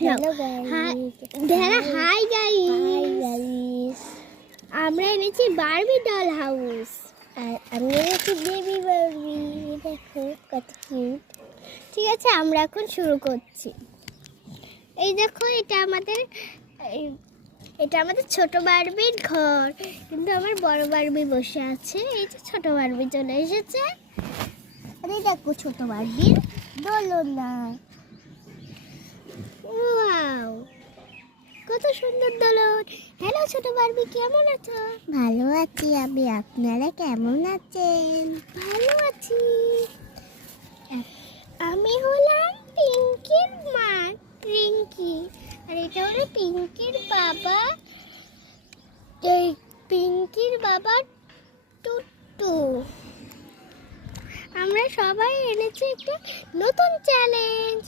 Hello hi guys, আমরা এনেছি Barbie doll house. আর আমি এনেছি বেবি বারবি। দেখো কত কিউট। ঠিক আছে, আমরা এখন শুরু করছি। এই দেখো, এটা আমাদের ছোট বারবির ঘর, কিন্তু আমার বড় বারবি বসে আছে। এই যে ছোট বারবি চলে এসেছে। আরে দেখো ছোট বারবির দোলনা। ওয়াও, কত সুন্দর দোলন। হ্যালো ছোট বারবি, কেমন আছো? ভালো আছি আমি, আপনারা কেমন আছেন? ভালো আছি। আমি হলাম পিঙ্কির মা, রিঙ্কি। আর এটা হলো পিঙ্কির বাবা, এই পিঙ্কির বাবা টুট্টু। আমরা সবাই এনেছি একটা নতুন চ্যালেঞ্জ।